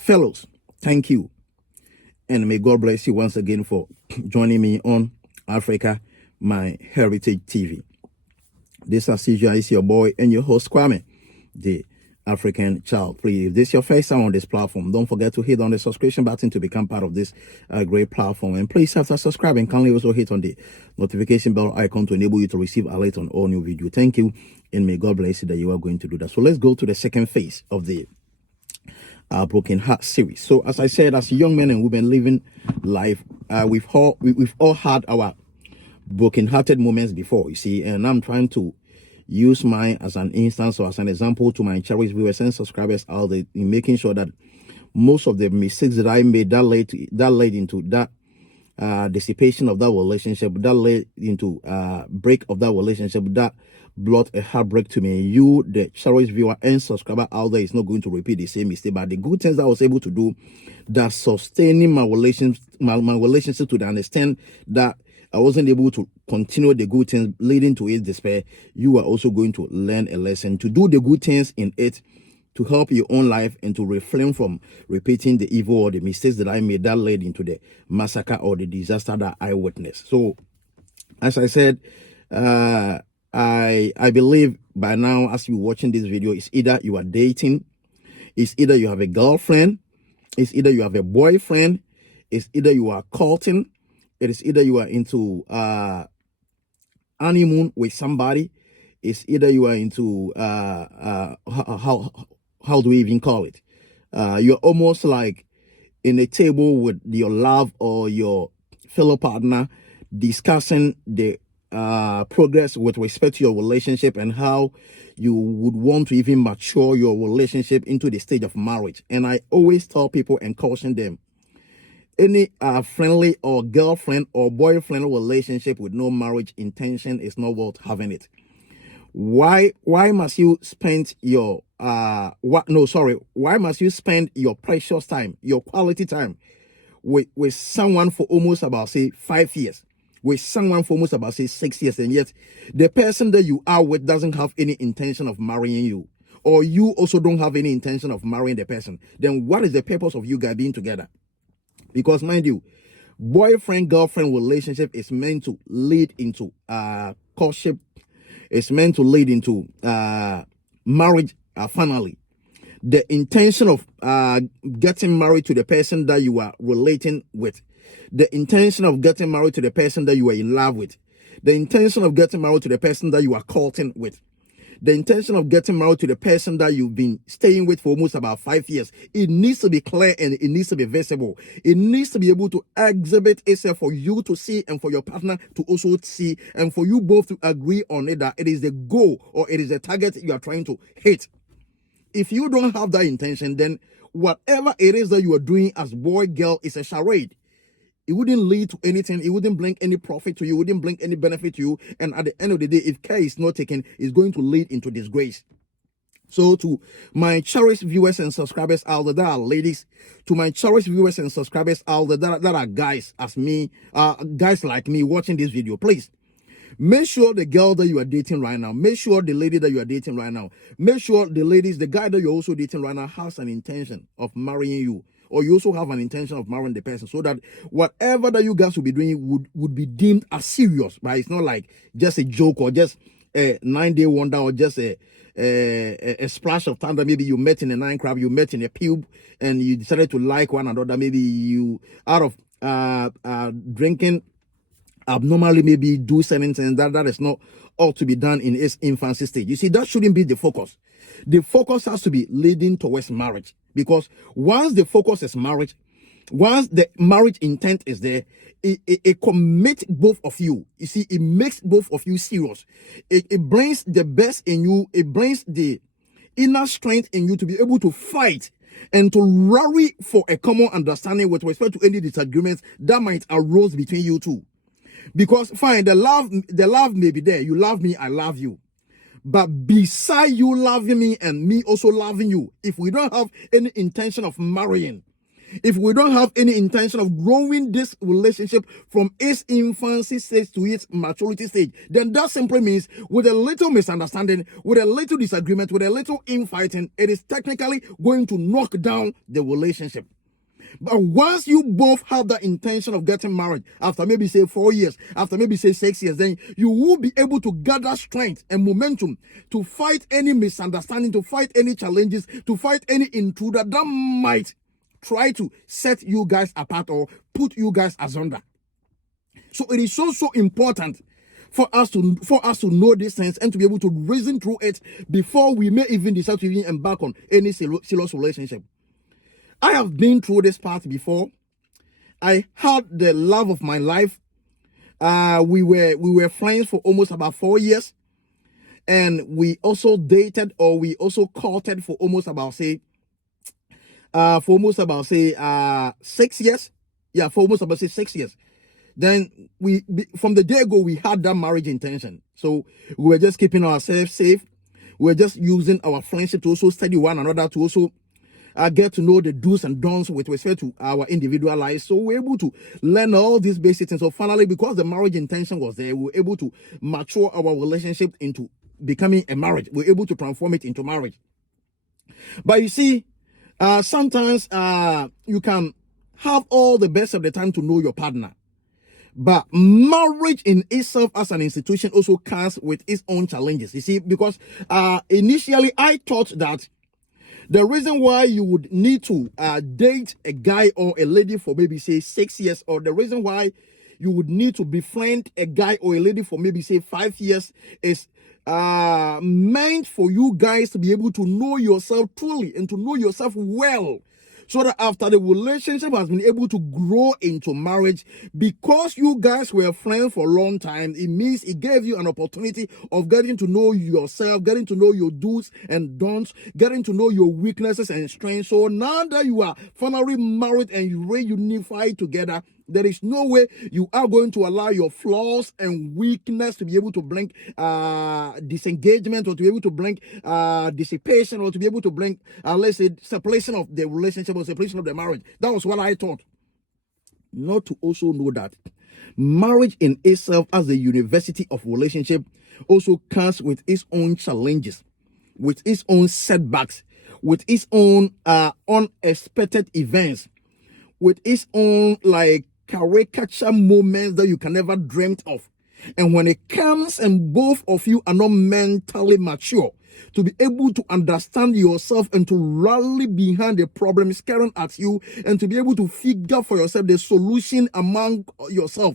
fellows, thank you. And may God bless you once again for joining me on Africa, My Heritage TV. This, as usual, is your boy and your host, Kwame, the African child. Please, if this is your first time on this platform, don't forget to hit on the subscription button to become part of this great platform. And please, after subscribing, kindly also hit on the notification bell icon to enable you to receive alert on all new videos. Thank you, and may God bless you that you are going to do that. So let's go to the second phase of the Broken Heart series. So, as I said, as young men and women living life, we've all had our broken-hearted moments before, you see, and I'm trying to use mine as an instance or as an example to my cherished viewers and subscribers out there in making sure that most of the mistakes that I made that led into that dissipation of that relationship, that led into break of that relationship, that brought a heartbreak to me. You, the cherished viewer and subscriber out there, is not going to repeat the same mistake. But the good things that I was able to do, that sustaining my relationship to the understand that I wasn't able to continue the good things leading to its despair, you are also going to learn a lesson to do the good things in it, to help your own life and to refrain from repeating the evil or the mistakes that I made that led into the massacre or the disaster that I witnessed. So, as I said, I believe by now, as you're watching this video, it's either you are dating, it's either you have a girlfriend, it's either you have a boyfriend, it's either you are courting, it is either you are into honeymoon with somebody, it's either you are into how do we even call it? You're almost like in a table with your love or your fellow partner, discussing the progress with respect to your relationship and how you would want to even mature your relationship into the stage of marriage. And I always tell people and caution them, any friendly or girlfriend or boyfriend relationship with no marriage intention is not worth having it. Why must you spend your why must you spend your precious time, your quality time with someone for almost about, say, 5 years, with someone for almost about, say, 6 years, and yet the person that you are with doesn't have any intention of marrying you, or you also don't have any intention of marrying the person? Then what is the purpose of you guys being together? Because, mind you, boyfriend-girlfriend relationship is meant to lead into courtship. It's meant to lead into marriage finally. The intention of getting married to the person that you are relating with, the intention of getting married to the person that you are in love with, the intention of getting married to the person that you are courting with, the intention of getting married to the person that you've been staying with for almost about 5 years, it needs to be clear and it needs to be visible. It needs to be able to exhibit itself for you to see and for your partner to also see, and for you both to agree on it that it is the goal or it is the target you are trying to hit. If you don't have that intention, then whatever it is that you are doing as boy, girl is a charade. It wouldn't lead to anything. It wouldn't bring any profit to you. It wouldn't bring any benefit to you. And at the end of the day, if care is not taken, it's going to lead into disgrace. So to my cherished viewers and subscribers out there that are ladies, to my cherished viewers and subscribers out there that are guys as me, guys like me watching this video, please, make sure the girl that you are dating right now, make sure the lady that you are dating right now, make sure the guy that you're also dating right now has an intention of marrying you, or you also have an intention of marrying the person, so that whatever that you guys will be doing would be deemed as serious, but it's not like just a joke or just a 9-day wonder or just a splash of time that maybe you met in a nine crab, you met in a pub, and you decided to like one another. Maybe you, out of drinking abnormally, maybe do certain things that is not ought to be done in its infancy stage. You see, that shouldn't be the focus. The focus has to be leading towards marriage, because once the focus is marriage, once the marriage intent is there, it commits both of you. You see, it makes both of you serious. It brings the best in you. It brings the inner strength in you to be able to fight and to rally for a common understanding with respect to any disagreements that might arise between you two. Because fine, the love may be there. You love me, I love you. But beside you loving me and me also loving you, if we don't have any intention of marrying, if we don't have any intention of growing this relationship from its infancy stage to its maturity stage, then that simply means with a little misunderstanding, with a little disagreement, with a little infighting, it is technically going to knock down the relationship. But once you both have the intention of getting married, after maybe say 4 years, after maybe say 6 years, then you will be able to gather strength and momentum to fight any misunderstanding, to fight any challenges, to fight any intruder that might try to set you guys apart or put you guys asunder. So it is so important for us to know these things and to be able to reason through it before we may even decide to even embark on any serious relationship. I have been through this path before. I had the love of my life. We were friends for almost about 4 years, and we also dated, or we also courted for almost about 6 years. Yeah, for almost about 6 years. Then from the day go, we had that marriage intention. So we were just keeping ourselves safe. We were just using our friendship to also study one another, to also get to know the do's and don'ts with respect to our individual lives. So we're able to learn all these basic things. So finally, because the marriage intention was there, we were able to mature our relationship into becoming a marriage. We're able to transform it into marriage. But you see, sometimes you can have all the best of the time to know your partner. But marriage in itself as an institution also comes with its own challenges. You see, because initially I thought that the reason why you would need to date a guy or a lady for maybe say 6 years, or the reason why you would need to befriend a guy or a lady for maybe say 5 years is meant for you guys to be able to know yourself truly and to know yourself well. So that after the relationship has been able to grow into marriage, because you guys were friends for a long time, it means it gave you an opportunity of getting to know yourself, getting to know your do's and don'ts, getting to know your weaknesses and strengths. So now that you are finally married and you reunify together, there is no way you are going to allow your flaws and weakness to be able to bring disengagement, or to be able to bring dissipation, or to be able to bring, let's say, separation of the relationship or separation of the marriage. That was what I thought. Not to also know that marriage in itself as a university of relationship also comes with its own challenges, with its own setbacks, with its own unexpected events, with its own caricature moments that you can never dreamt of. And when it comes and both of you are not mentally mature to be able to understand yourself and to rally behind the problem staring at you, and to be able to figure for yourself the solution among yourself,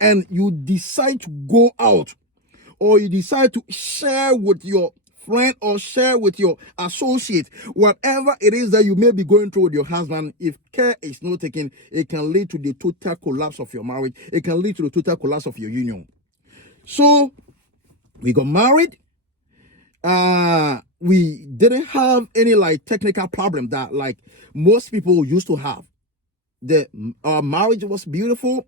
and you decide to go out, or you decide to share with your friend or share with your associate, whatever it is that you may be going through with your husband, if care is not taken, it can lead to the total collapse of your marriage. It can lead to the total collapse of your union. So we got married. We didn't have any technical problem that most people used to have. Our marriage was beautiful.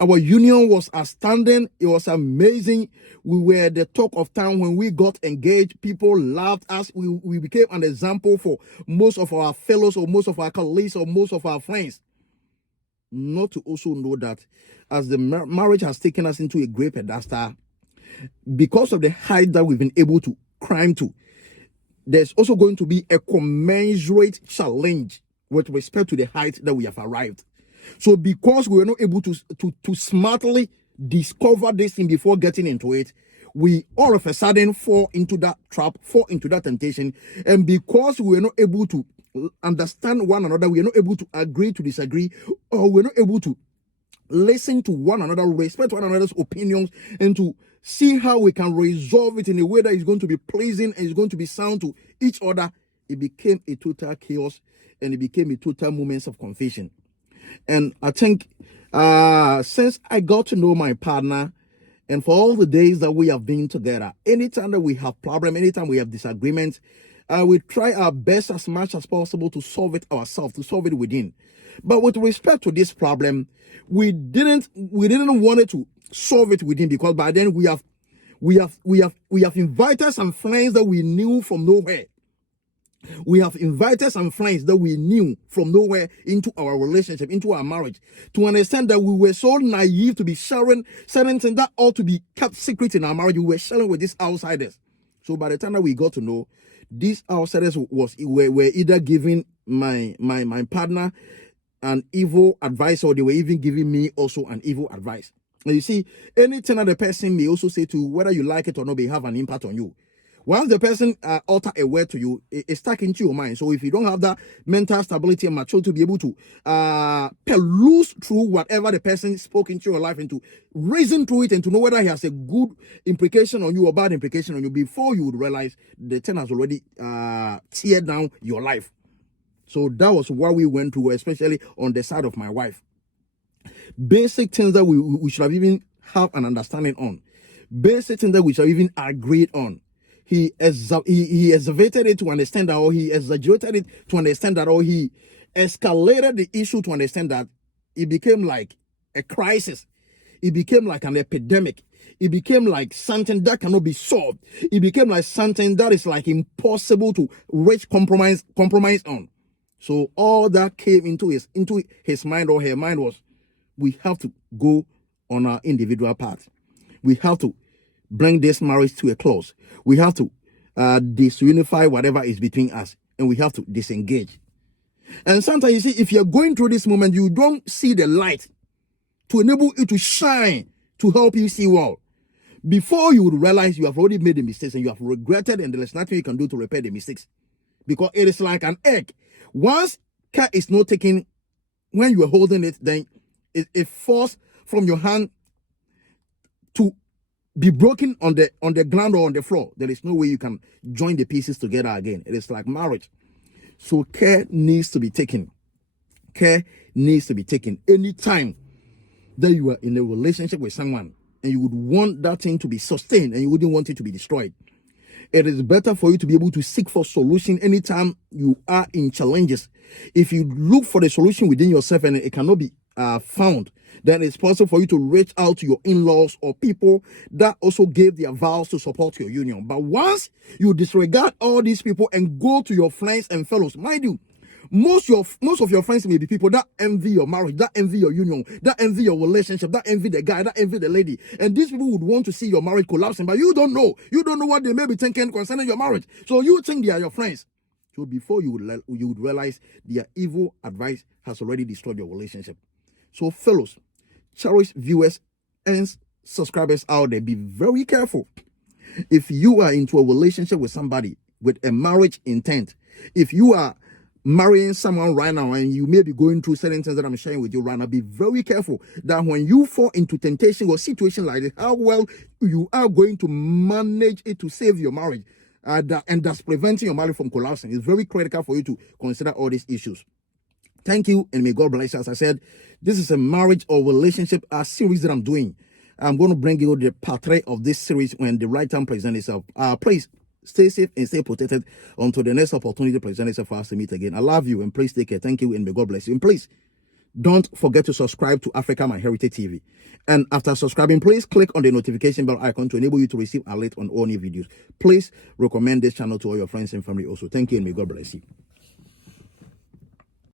Our union was outstanding. It was amazing. We were the talk of town when we got engaged. People loved us. We became an example for most of our fellows, or most of our colleagues, or most of our friends. Not to also know that as the marriage has taken us into a great pedestal, because of the height that we've been able to climb to, there's also going to be a commensurate challenge with respect to the height that we have arrived. So because we were not able to smartly discover this thing before getting into it, we all of a sudden fall into that trap, fall into that temptation. And because we were not able to understand one another, we are not able to agree to disagree, or we're not able to listen to one another, respect one another's opinions, and to see how we can resolve it in a way that is going to be pleasing and is going to be sound to each other, it became a total chaos, and it became a total moments of confusion. And I think since I got to know my partner, and for all the days that we have been together, anytime that we have problem, anytime we have disagreements, we try our best as much as possible to solve it ourselves, to solve it within. But with respect to this problem, we didn't want it to solve it within, because by then we have invited some friends that we knew from nowhere. We have invited some friends that we knew from nowhere into our relationship, into our marriage, to understand that we were so naive to be sharing certain things that ought to be kept secret in our marriage. We were sharing with these outsiders. So by the time that we got to know, these outsiders were either giving my partner an evil advice, or they were even giving me also an evil advice. And you see, anything that the person may also say to, whether you like it or not, they have an impact on you. Once the person utter a word to you, it's stuck into your mind. So if you don't have that mental stability and maturity to be able to peruse through whatever the person spoke into your life and to reason through it and to know whether he has a good implication on you or bad implication on you, before you would realize the thing has already teared down your life. So that was what we went through, especially on the side of my wife. Basic things that we should have even have an understanding on. Basic things that we should have even agreed on. He exaggerated it to understand that, or he exaggerated it to understand that, or he escalated the issue to understand that it became like a crisis. It became like an epidemic. It became like something that cannot be solved. It became like something that is like impossible to reach compromise on. So all that came into his mind or her mind was, we have to go on our individual path. We have to bring this marriage to a close. We have to disunify whatever is between us, and we have to disengage. And sometimes, you see, if you're going through this moment, you don't see the light to enable you to shine, to help you see well. Before you would realize, you have already made the mistakes and you have regretted, and there is nothing you can do to repair the mistakes. Because it is like an egg. Once care is not taken when you are holding it, then it falls from your hand to be broken on the ground or on the floor. There is no way you can join the pieces together again. It is like marriage. So care needs to be taken. Care needs to be taken. Anytime that you are in a relationship with someone and you would want that thing to be sustained and you wouldn't want it to be destroyed, it is better for you to be able to seek for solution anytime you are in challenges. If you look for the solution within yourself and it cannot be found, then it's possible for you to reach out to your in-laws or people that also gave their vows to support your union. But once you disregard all these people and go to your friends and fellows, mind you, most of your friends may be people that envy your marriage, that envy your union, that envy your relationship, that envy the guy, that envy the lady. And these people would want to see your marriage collapsing, but you don't know. You don't know what they may be thinking concerning your marriage. So you think they are your friends. So before you would realize their evil advice has already destroyed your relationship. So fellows, cherished viewers and subscribers out there, be very careful. If you are into a relationship with somebody with a marriage intent, if you are marrying someone right now and you may be going through certain things that I'm sharing with you right now, be very careful that when you fall into temptation or situation like this, how well you are going to manage it to save your marriage, and that's preventing your marriage from collapsing. It's very critical for you to consider all these issues. Thank you, and may God bless you. As I said, this is a marriage or relationship series that I'm doing. I'm going to bring you the part 3 of this series when the right time presents itself. Please stay safe and stay protected until the next opportunity presents itself for us to meet again. I love you, and please take care. Thank you, and may God bless you. And please don't forget to subscribe to Africa My Heritage TV. And after subscribing, please click on the notification bell icon to enable you to receive alert on all new videos. Please recommend this channel to all your friends and family also. Thank you, and may God bless you.